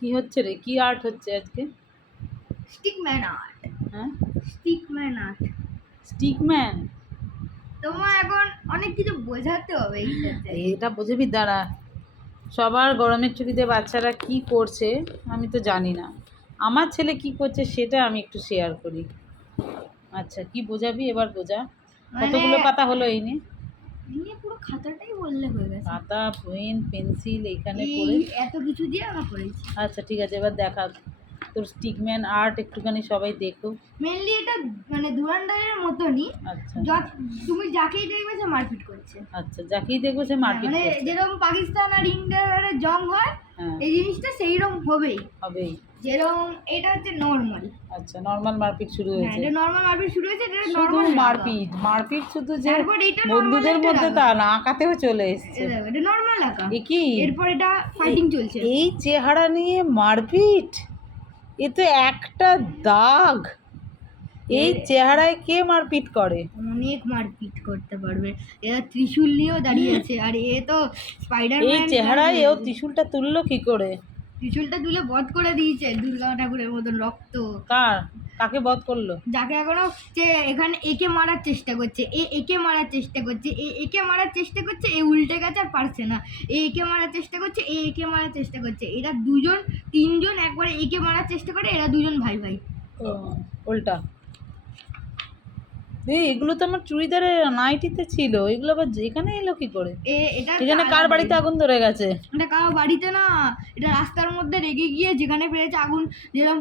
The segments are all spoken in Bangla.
কি হচ্ছে রে? কি আর্ট হচ্ছে আজকে? Stickman art. হ্যাঁ, স্টিকম্যান আর্ট। স্টিকম্যান। তোমার এখন অনেক কিছু বোঝাতে হবে এইটাতে। এটা বোঝাবি, দাঁড়া। সবার গরমের ছুটিতে বাচ্চারা কি করছে আমি তো জানি না। আমার ছেলে কি করছে সেটা আমি একটু শেয়ার করি। আচ্ছা, কি বোঝাবি এবার? বোঝা। মানে কতগুলো পাতা হলো এই নিয়ে? নিয়ে পুরো খাতাটাই বললে হয়ে গেছে। পাতা, পেন, পেন্সিল এইখানে এই করে। এত কিছু দিয়ে আমরা করেছি। আচ্ছা ঠিক আছে, এবার দেখা তোর স্টিকম্যান আর্ট একটুখানি সবাই দেখো। মেনলি এটা মানে ধুরন্ধরের মতনই। আচ্ছা তুমি যাকেই দেখবে সে মারপিট করছে। আচ্ছা, যাকেই দেখবো সে মারপিট মানে করছে। যেরকম পাকিস্তান আর ইন্ডিয়ার জং হয়, হ্যাঁ, এই জিনিসটা সেইরকম হবেই। হবেই। যেরকম এটা হচ্ছে নর্মাল। আচ্ছা, নর্মাল মারপিট শুরু হ্যাঁ, হয়েছে। এটা নর্মাল মারপিট শুরু হয়েছে। এটা শুধু নর্মাল মারপিট মারপিট, শুধু যে তারপর এটা বন্ধুদের normal মধ্যে একটা তা না, আঁকাতেও চলে এসছে। এটা নর্মাল আঁকা। এ কি? এরপর এটা ফাইটিং চলছে। এই চেহারা নিয়ে মারপিট? এ তো একটা দাগ। এই চেহারায় কে মারপিট করে? অনেক মারপিট করতে পারবে। এরা ত্রিশূল নিয়েও দাঁড়িয়ে আছে। আর এ তো স্পাইডারম্যান। এই চেহারায় এও ত্রিশূলটা তুললো কি করে? ত্রিশূলটা তুলে বধ করে দিয়েছে দুর্গা ঠাকুরের মতন রক্ত। কাকে বধ করলো? যাকে এখনো যে এখানে একে মারার চেষ্টা করছে, একে মারার চেষ্টা করছে, একে মারার চেষ্টা করছে, এ উল্টে গেছে আর পারছে না। একে মারার চেষ্টা করছে, একে মারার চেষ্টা করছে। এরা দুজন তিনজন একবারে একে মারার চেষ্টা করে। এরা দুজন ভাই ভাই। উল্টা। এগুলো তো আমার চুড়িদারের নাইটিতে ছিল, এগুলো আবার এখানে এলো কি করে? এখানে কার বাড়িতে আগুন ধরে গেছে? এটা কারো বাড়িতে না, এটা রাস্তার মধ্যে রেগে গিয়ে যেখানে পেরেছে আগুন। যেরকম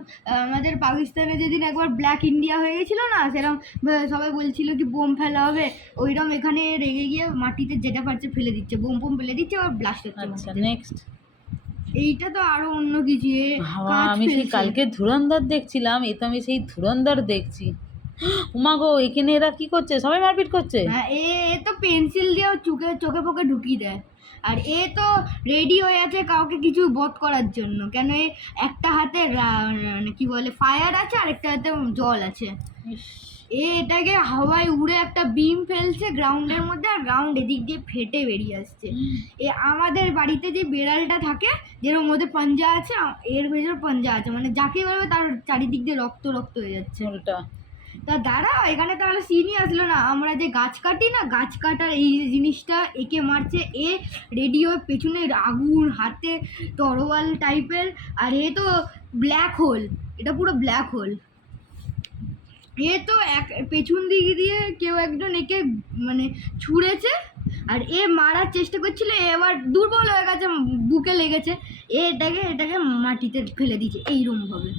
আমাদের পাকিস্তানে যেদিন একবার ব্ল্যাক ইন্ডিয়া হয়ে গেছিলো না, সেরকম সবাই বলছিল কি বোম ফেলা হবে, ওইরকম এখানে রেগে গিয়ে মাটিতে যেটা পারছে ফেলে দিচ্ছে, বোম ফেলে দিচ্ছে, আর ব্লাস্ট হচ্ছে। আচ্ছা, নেক্সট। এইটা তো আরো অন্য কিছু। আমি সেই কালকে ধুরন্ধর দেখছিলাম, এ তো আমি সেই ধুরন্ধর দেখছি। উমা গো, এখানে এরা কি করছে? সবাই মারপিট করছে। হ্যাঁ, এ তো পেন্সিল দিয়ে চোখে ফোকে ঢুকিয়ে দেয়। আর এ তো রেডি হয়ে আছে কাউকে কিছু বধ করার জন্য। কেন একটা হাতে মানে কি বলে ফায়ার আছে, আর একটা হাতে জল আছে। এটাকে হাওয়ায় উড়ে একটা বিম ফেলছে গ্রাউন্ডের মধ্যে, আর গ্রাউন্ড এদিক দিয়ে ফেটে বেরিয়ে আসছে। আমাদের বাড়িতে যে বেড়ালটা থাকে, যেরকম ওদের পাঞ্জা আছে, এর ভেতর পাঞ্জা আছে, মানে যাকে বলবে তার চারিদিক দিয়ে রক্ত রক্ত হয়ে যাচ্ছে। ওটা তা দাঁড়া, এখানে তাহলে সিনই আসলো না। আমরা যে গাছ কাটি না, গাছ কাটার এই জিনিসটা একে মারছে। এ রেডিও পেছনে আগুন, হাতে তরোয়াল টাইপের। আর এ তো ব্ল্যাক হোল, এটা পুরো ব্ল্যাক হোল। এ তো পেছন দিক দিয়ে কেউ একজন একে মানে ছুঁড়েছে, আর এ মারার চেষ্টা করছিল। এবার দুর্বল হয়ে গেছে, বুকে লেগেছে। এটাকে মাটিতে ফেলে দিয়েছে এইরকম ভাবে।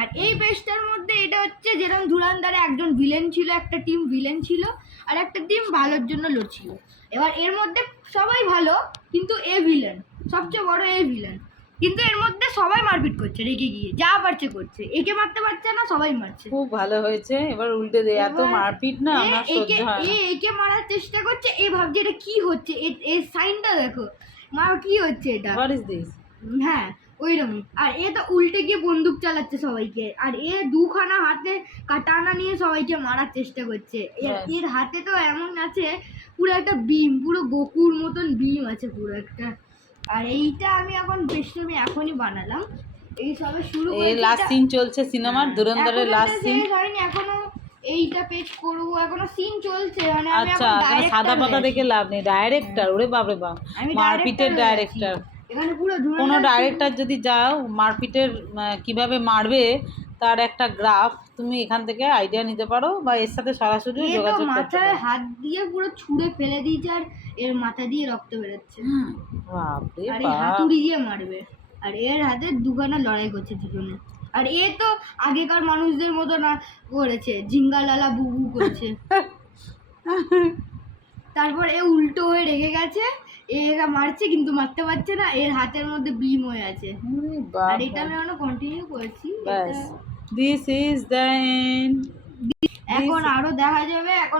আর এই পেজটার মধ্যে এটা হচ্ছে যেরকম ধুরন্ধরে একজন ভিলেন ছিল, একটা টিম ভিলেন ছিল, আর একটা টিম ভালোর জন্য লড়ছিল। এবার এর মধ্যে সবাই ভালো, কিন্তু এ ভিলেন, সবচেয়ে বড় এ ভিলেন। কিন্তু এর মধ্যে সবাই মারপিট করছে, রেগে গিয়ে যা পারছে করছে। একে মারতে পারছে না, সবাই মারছে। খুব ভালো হয়েছে। এবার উল্টে দে, এত মারপিট না আমার সহ্য হয় না। একে মারার চেষ্টা করছে, এ ভাবছে এটা কি হচ্ছে, এর সাইনটা দেখো মা, কি হচ্ছে এটা। What is this? হ্যাঁ, ওইরকম। আর এ তো উল্টে গিয়ে বন্দুক চালাচ্ছে সবাইকে। আর এ দুখানা হাতে কাটানা নিয়ে সবাইকে মারার চেষ্টা করছে। এর হাতে তো এমন আছে পুরো একটা বিম, পুরো গোকুর মতন বিম আছে পুরো একটা। আর এইটা আমি এখনই বানালাম। এই সবে শুরু করেছি। লাস্ট সিন চলছে সিনেমার, ধুরন্ধরের লাস্ট সিন। এখনো এইটা পেজ করবো, এখনো সিন চলছে। মানে আমি আচ্ছা, এখানে সাদা পাতা দেখে লাভ নেই। ডাইরেক্টর, ওরে বাপরে বাপ, মারপিটের ডাইরেক্টর। এখানে পুরো কোনো ডাইরেক্টর যদি যাও মারপিটের কিভাবে মারবে তার একটা গ্রাফ তুমি এখান থেকে আইডিয়া নিতে পারো, বা এর সাথে সরাসরি যোগাযোগ করতে পারো। মাথায় হাত দিয়ে পুরো ছুঁড়ে ফেলে দিয়েছে, আর এর মাথা দিয়ে রক্ত বেরোচ্ছে। বাপরে আর বাপ, হাতুড়ি দিয়ে মারবে। আর এর হাতে দুখানা লড়াই করছে দুজনে। আর এ তো আগেকার মানুষদের মতো না করেছে, ঝিঙ্গালালা বুবু করেছে। তারপর এ উল্টো হয়ে রেগে গেছে। এরা মারছে কিন্তু মারতে পারছে না, এর হাতের মধ্যে বিম হয়ে আছে। আর এটা আমি এখনো কন্টিনিউ করছি। This is the end. এখন আরো দেখা যাবে। এখন